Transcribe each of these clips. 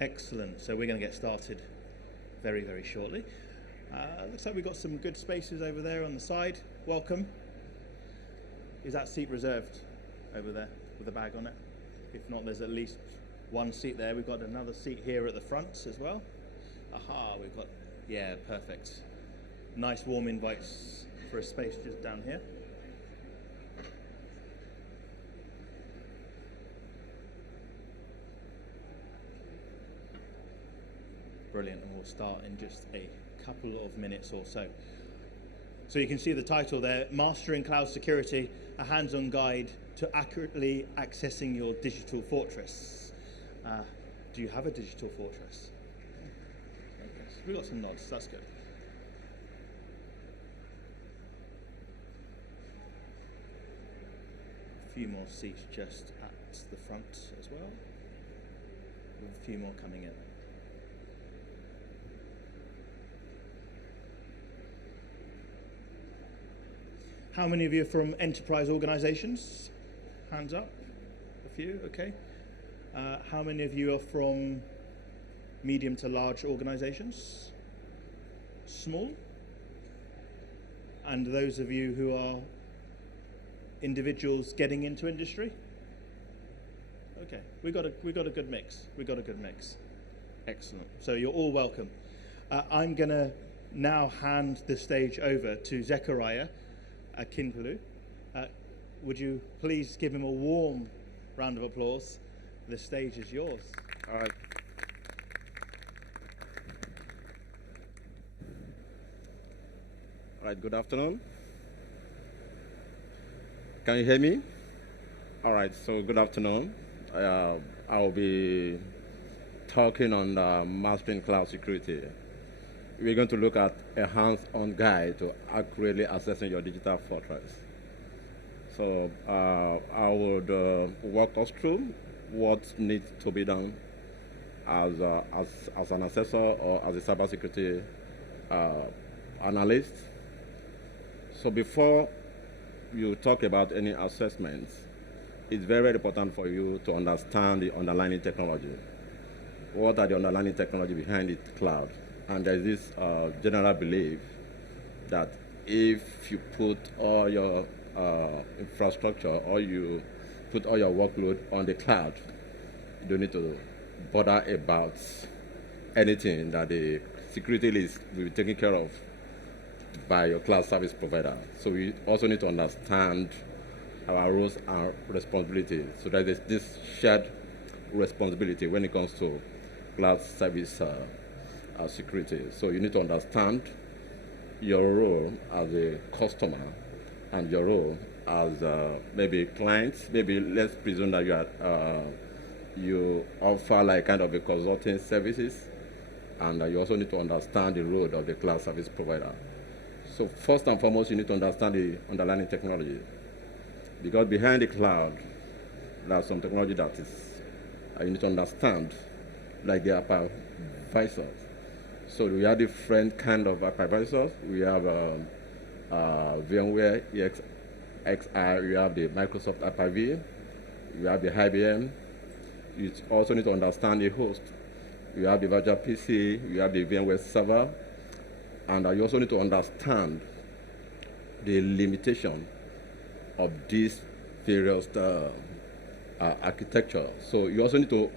Excellent. So we're going to get started very, very shortly. Looks like we've got some good spaces over there on the side. Welcome. Is that seat reserved over there with a bag on it? If not, there's at least one seat there. We've got another seat here at the front as well. Aha, we've got, yeah, perfect. Nice warm invites for a space just down here. Brilliant, and we'll start in just a couple of minutes or so. So you can see the title there, Mastering Cloud Security, a hands-on guide to accurately accessing your digital fortress. Do you have a digital fortress? Okay. We've got some nods, that's good. A few more seats just at the front as well, with a few more coming in. How many of you are from enterprise organizations? Hands up. A few, okay. How many of you are from medium to large organizations? Small? And those of you who are individuals getting into industry? Okay, we got a good mix. We got a good mix. Excellent. So you're all welcome. I'm going to now hand the stage over to Zechariah Kinpulu. Would you please give him a warm round of applause? The stage is yours. All right. All right, good afternoon. Can you hear me? All right, so good afternoon. I'll be talking on mastering cloud security. We're going to look at a hands-on guide to accurately assessing your digital fortress. So I would walk us through what needs to be done as an assessor or as a cybersecurity analyst. So before you talk about any assessments, it's very, very important for you to understand the underlying technology. What are the underlying technology behind the cloud? And there's this general belief that if you put all your infrastructure or you put all your workload on the cloud, you don't need to bother about anything, that the security list will be taken care of by your cloud service provider. So we also need to understand our roles and responsibilities. So there is this shared responsibility when it comes to cloud service security. So you need to understand your role as a customer and your role as maybe clients. Maybe let's presume that you offer like kind of a consulting services, and you also need to understand the role of the cloud service provider. So first and foremost, you need to understand the underlying technology, because behind the cloud, there's some technology that is you need to understand, like the hypervisors. So we have different kind of hypervisors. We have VMware EXI, we have the Microsoft Hyper-V, we have the IBM. You also need to understand the host. You have the virtual PC, you have the VMware server, and you also need to understand the limitation of these various architecture. So you also need to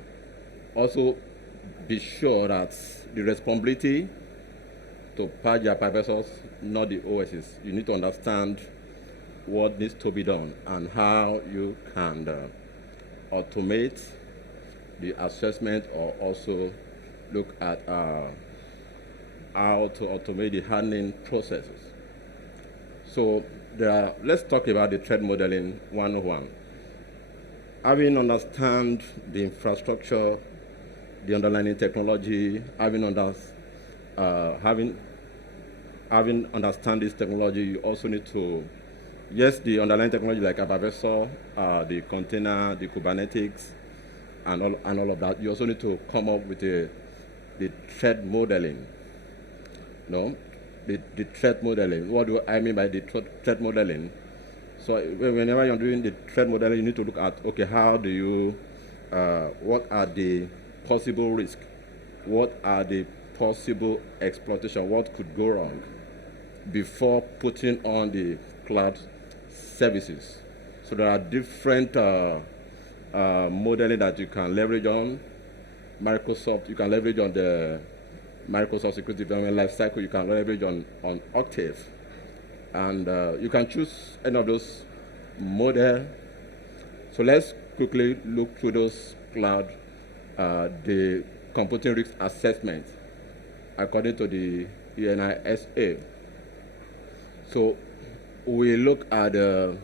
be sure that the responsibility to patch the hypervisors, not the OSs. You need to understand what needs to be done and how you can automate the assessment, or also look at how to automate the handling processes. So let's talk about the threat modeling 101. Having understand the infrastructure, the underlying technology, having understand this technology, you also need to, yes, the underlying technology like hypervisor, the container, the Kubernetes, and all of that. You also need to come up with the threat modeling. No, the threat modeling. What do I mean by the threat modeling? So whenever you're doing the threat modeling, you need to look at, okay, how do you, what are the possible risk? What are the possible exploitation? What could go wrong before putting on the cloud services? So there are different modeling that you can leverage on. Microsoft, you can leverage on the Microsoft Security Development Lifecycle. You can leverage on Octave. And you can choose any of those models. So let's quickly look through those cloud, the computing risk assessment according to the ENISA. So we look at the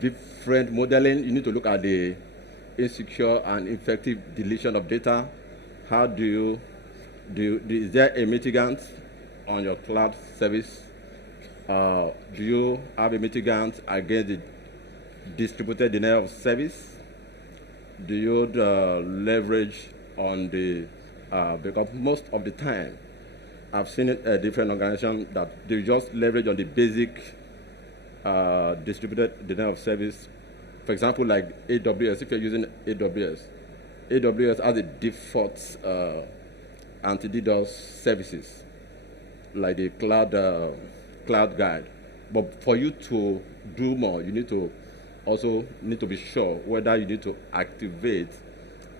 different modeling. You need to look at the insecure and effective deletion of data. How is there a mitigant on your cloud service? Do you have a mitigant against the distributed denial of service? Do you leverage on the, because most of the time, I've seen a different organization that they just leverage on the basic distributed denial of service. For example, like AWS, if you're using AWS has a default anti-DDoS services, like the cloud guide. But for you to do more, you need to be sure whether you need to activate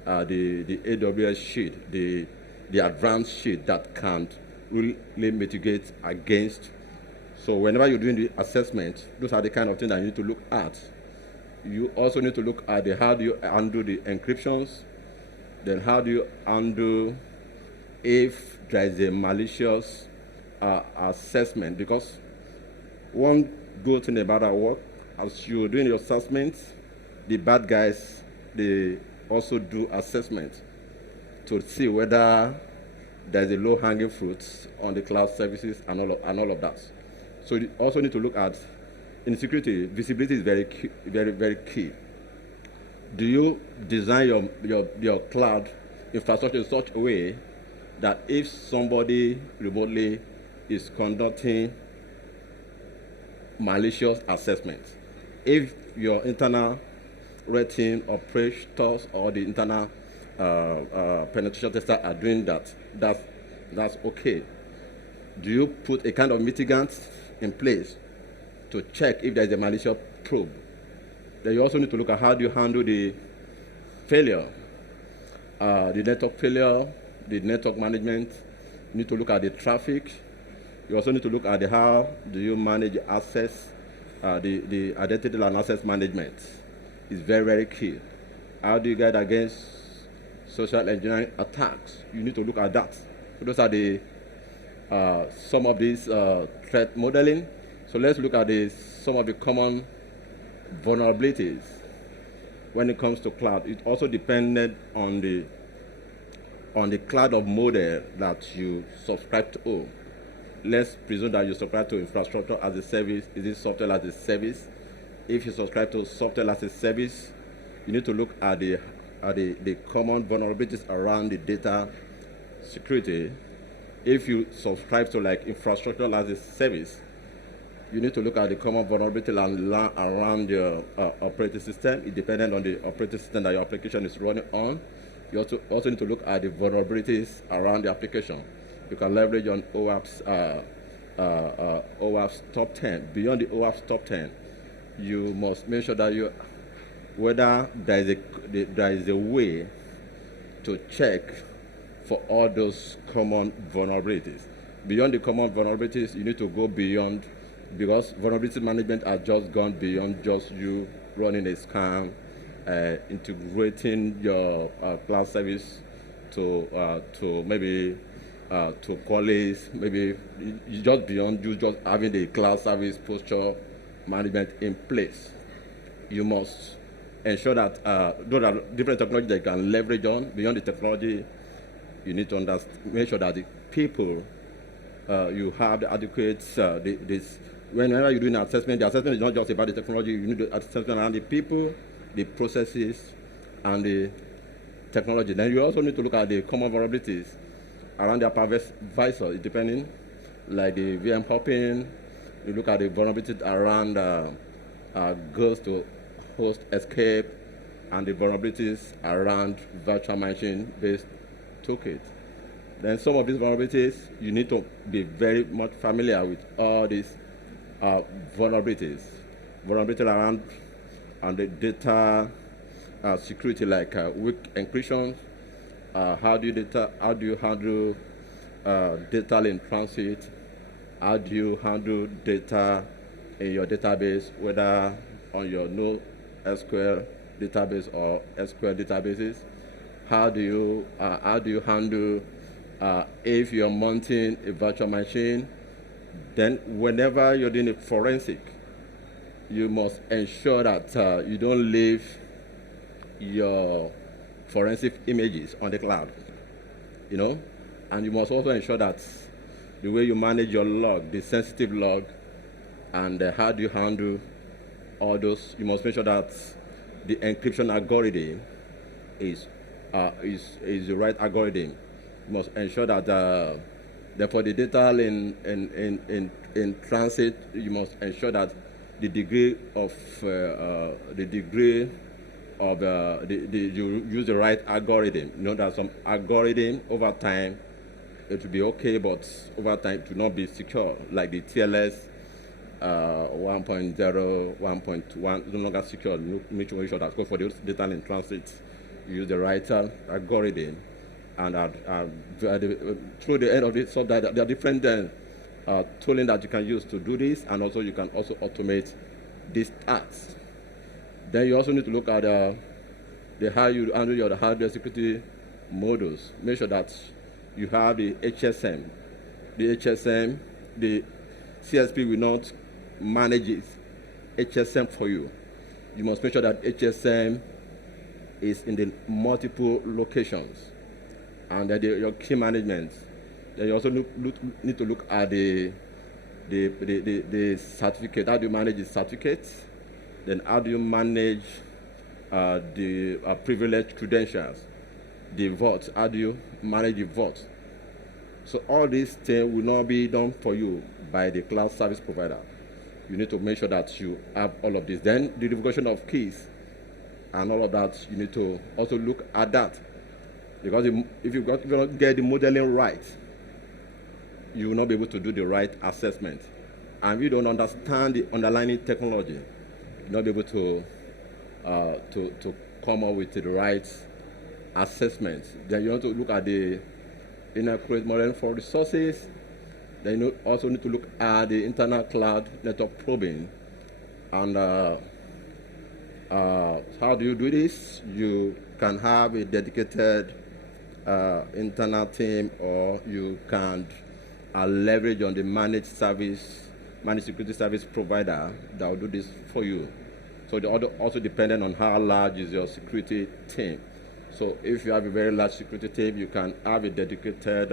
the AWS sheet, the advanced sheet that can really mitigate against. So whenever you're doing the assessment, those are the kind of things that you need to look at. You also need to look at how do you undo the encryptions, then how do you undo if there is a malicious assessment. Because one good thing about our work, as you're doing your assessment, the bad guys, they also do assessment to see whether there's a low-hanging fruit on the cloud services and all of that. So you also need to look at, in security, visibility is very key, very key. Do you design your cloud infrastructure in such a way that if somebody remotely is conducting malicious assessment, if your internal red team operators or the internal penetration tester are doing that, that's okay. Do you put a kind of mitigant in place to check if there's a malicious probe? Then you also need to look at how do you handle the failure, the network failure, the network management. You need to look at the traffic. You also need to look at how do you manage access, the identity and access management is very, very key. How do you guard against social engineering attacks? You need to look at that. So those are the some of these threat modeling. So let's look at some of the common vulnerabilities when it comes to cloud. It also depended on the cloud of model that you subscribe to. Let's presume that you subscribe to infrastructure as a service. Is it software as a service? If you subscribe to software as a service, you need to look at the common vulnerabilities around the data security. If you subscribe to like infrastructure as a service, you need to look at the common vulnerability around your operating system. It depends on the operating system that your application is running on. You also need to look at the vulnerabilities around the application. You can leverage on OWASP's top 10. Beyond the OWASP top 10, you must make sure that whether there is a way to check for all those common vulnerabilities. Beyond the common vulnerabilities, you need to go beyond, because vulnerability management has just gone beyond just you running a scan, integrating your cloud service to maybe to Qualys, maybe just beyond you just having the cloud service posture management in place. You must ensure that those are different technologies that you can leverage on. Beyond the technology, you need to make sure that the people, you have the adequate, whenever you're doing an assessment, the assessment is not just about the technology. You need the assessment around the people, the processes, and the technology. Then you also need to look at the common vulnerabilities around the hypervisor, depending, like the VM hopping. You look at the vulnerabilities around ghost to host escape. and the vulnerabilities around virtual machine-based toolkit. Then some of these vulnerabilities, you need to be very much familiar with all these vulnerabilities. Vulnerability around and the data security, like weak encryption. How do you handle data in transit? How do you handle data in your database, whether on your NoSQL database or SQL databases? How do you handle if you're mounting a virtual machine? Then whenever you're doing a forensic, you must ensure that you don't leave your forensic images on the cloud, and you must also ensure that the way you manage your log, the sensitive log, and how do you handle all those, you must make sure that the encryption algorithm is the right algorithm. You must ensure that for the data in transit, you must ensure that the degree of you use the right algorithm. You know that some algorithm over time it will be okay, but over time it will not be secure, like the TLS 1.0, 1.1 no longer secure. Make sure that for the data in transit, you use the right algorithm, and through the end of it, so that there are different tooling that you can use to do this, and also you can also automate these tasks. Then you also need to look at how you handle your hardware security modules. Make sure that you have the HSM. The HSM, the CSP will not manage it. HSM for you. You must make sure that HSM is in the multiple locations, and that your key management. Then you also need to look at the certificate. How do you manage the certificates? Then how do you manage the privileged credentials? The votes, how do you manage the votes? So all these things will not be done for you by the cloud service provider. You need to make sure that you have all of this. Then the revocation of keys and all of that, you need to also look at that. Because if you don't get the modeling right, you will not be able to do the right assessment. And if you don't understand the underlying technology, you'll not be able to come up with the right assessment. Then you want to look at the inaccurate modeling for resources. Then you also need to look at the internal cloud network probing. And how do you do this? You can have a dedicated internal team, or you can leverage on the managed security service provider that will do this for you. So also dependent on how large is your security team. So if you have a very large security team, you can have a dedicated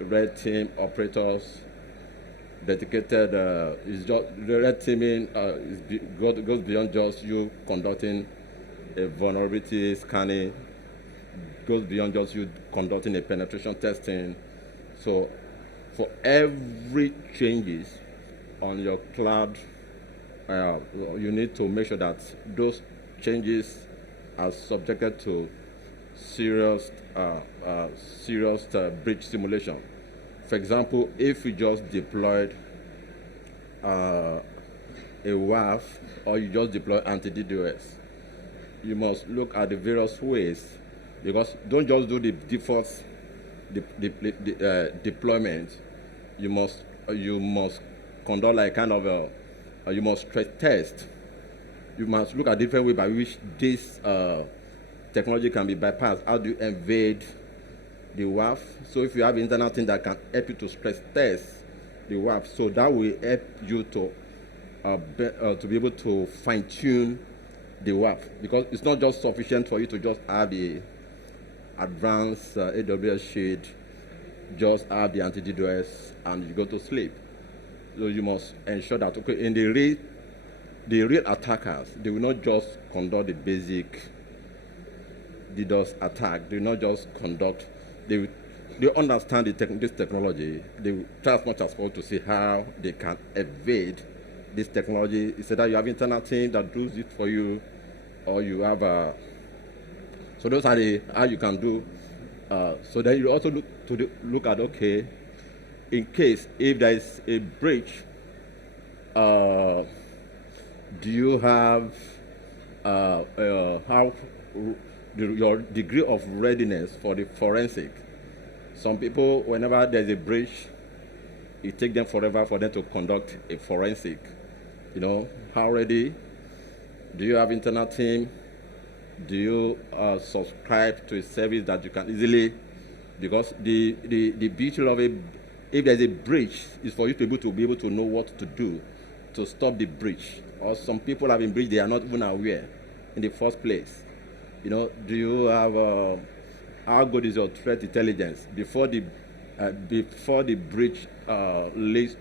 red team operators. Dedicated is just the red teaming goes beyond just you conducting a vulnerability scanning. Goes beyond just you conducting a penetration testing. So for every changes on your cloud, you need to make sure that those changes are subjected to serious breach simulation. For example, if you just deployed a WAF, or you just deploy anti-DDoS, you must look at the various ways, because don't just do the default deployment. You must conduct like kind of you must stress test. You must look at different ways by which this technology can be bypassed. How do you invade the WAF? So if you have internal thing that can help you to stress test the WAF, so that will help you to be able to fine tune the WAF, because it's not just sufficient for you to just have the advanced AWS shade, just have the anti-DDoS and you go to sleep. So you must ensure that, okay, in the real attackers, they will not just conduct the basic DDoS attack. They will not just conduct, they understand this technology. They will try as much as possible to see how they can evade this technology. It's that you have internal team that does it for you, or you have so those are the how you can do. So then you also look at, okay, in case if there is a breach, do you have how your degree of readiness for the forensic? Some people, whenever there's a breach, it takes them forever for them to conduct a forensic. You know, how ready? Do you have internal team? Do you subscribe to a service that you can easily, because the beauty of it, if there's a breach, is for you to be able to know what to do to stop the breach. Or some people have been breached, they are not even aware in the first place. You know, do you have how good is your threat intelligence before the breach leads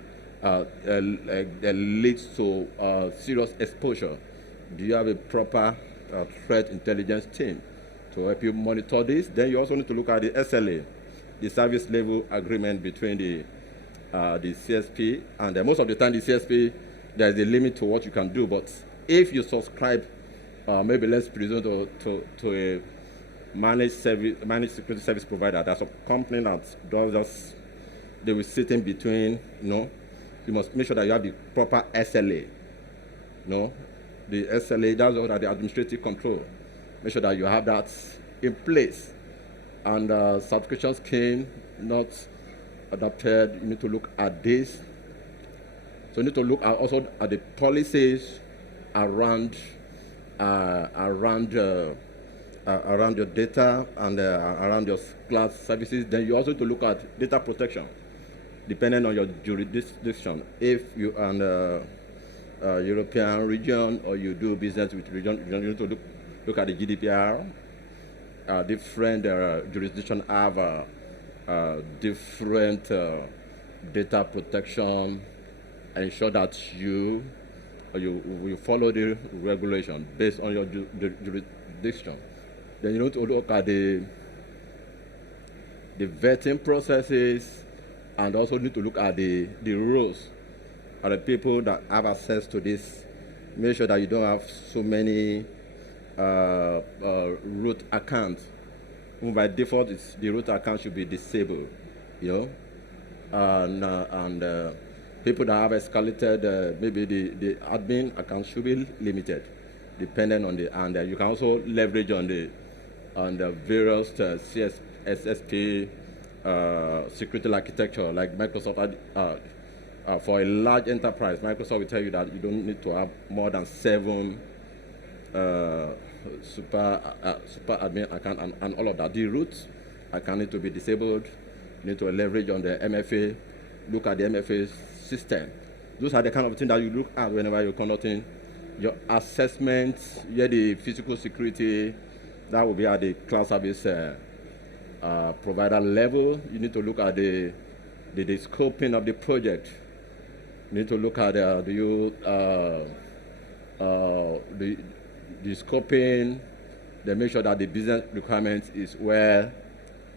to serious exposure? Do you have a proper threat intelligence team to help you monitor this? Then you also need to look at the SLA, the service level agreement between the CSP, and most of the time the CSP, there's a limit to what you can do. But if you subscribe, maybe let's presume to a managed security service provider, that's a company that does just, they will sit in between. You know, you must make sure that you have the proper SLA. You know, the SLA, that's all that the administrative control. Make sure that you have that in place. And subscription scheme not adapted. You need to look at this. So you need to look at also at the policies around your data and around your cloud services. Then you also need to look at data protection, depending on your jurisdiction. If you are in European region or you do business with region, you need to look at the GDPR. Different jurisdictions have different data protection. Ensure that you follow the regulation based on your jurisdiction. Then you need to look at the vetting processes, and also need to look at the rules of the people that have access to this. Make sure that you don't have so many root accounts. By default, the root account should be disabled, you know, and people that have escalated, maybe the admin account should be limited, depending on the, and you can also leverage on the various SSP security architecture, like Microsoft. For a large enterprise, Microsoft will tell you that you don't need to have more than 7 super admin account and all of that. The root account need to be disabled. You need to leverage on the MFA. Look at the MFA system. Those are the kind of things that you look at whenever you're conducting your assessment. Yeah, the physical security, that will be at the cloud service provider level. You need to look at the scoping of the project. You need to look at the scoping, then make sure that the business requirements is well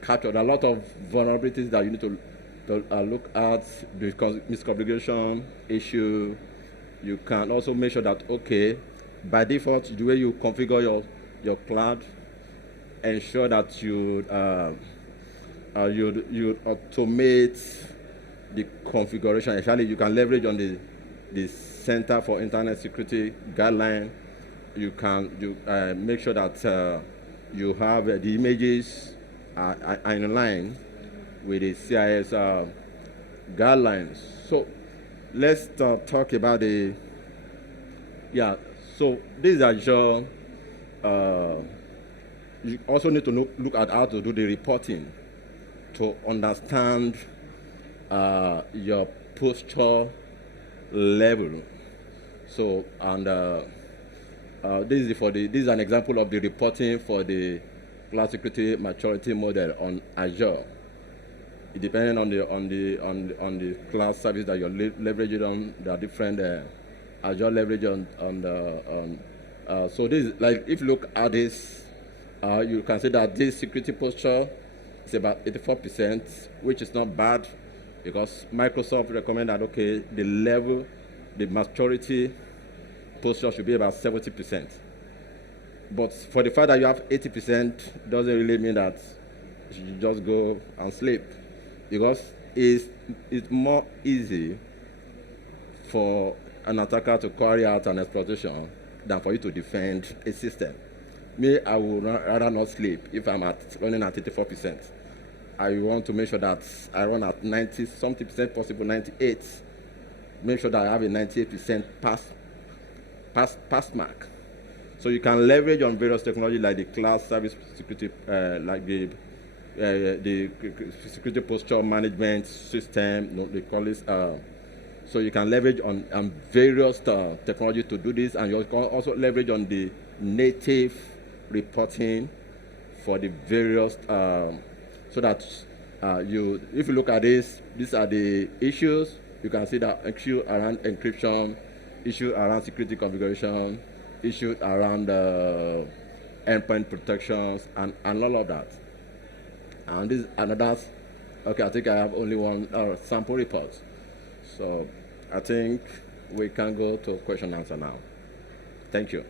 captured. A lot of vulnerabilities that you need to look at, the misconfiguration issue. You can also make sure that, okay, by default, the way you configure your cloud, ensure that you automate the configuration. Actually, you can leverage on the Center for Internet Security guideline. You can make sure that you have the images are in line with the CIS guidelines. So let's talk about the, so these are your, you also need to look at how to do the reporting to understand your posture level. So, and this is an example of the reporting for the cloud security maturity model on Azure. It depends on the cloud service that you're leveraging on. There are different Azure leverage on so this is like, if you look at this, you can see that this security posture is about 84%, which is not bad, because Microsoft recommend that, okay, the level, the maturity posture should be about 70%. But for the fact that you have 80% doesn't really mean that you should just go and sleep, because it's more easy for an attacker to carry out an exploitation than for you to defend a system. Me, I would rather not sleep if I'm running at 84%. I want to make sure that I run at 90-something percent, possible 98. Make sure that I have a 98% pass mark. So you can leverage on various technology like the cloud service security, like the security posture management system, they call this. So you can leverage on various technology to do this, and you can also leverage on the native reporting for the various, so that if you look at this, these are the issues. You can see that issue around encryption, issue around security configuration, issue around endpoint protections, and all of that. And this is another, okay, I think I have only one sample report. So I think we can go to question and answer now. Thank you.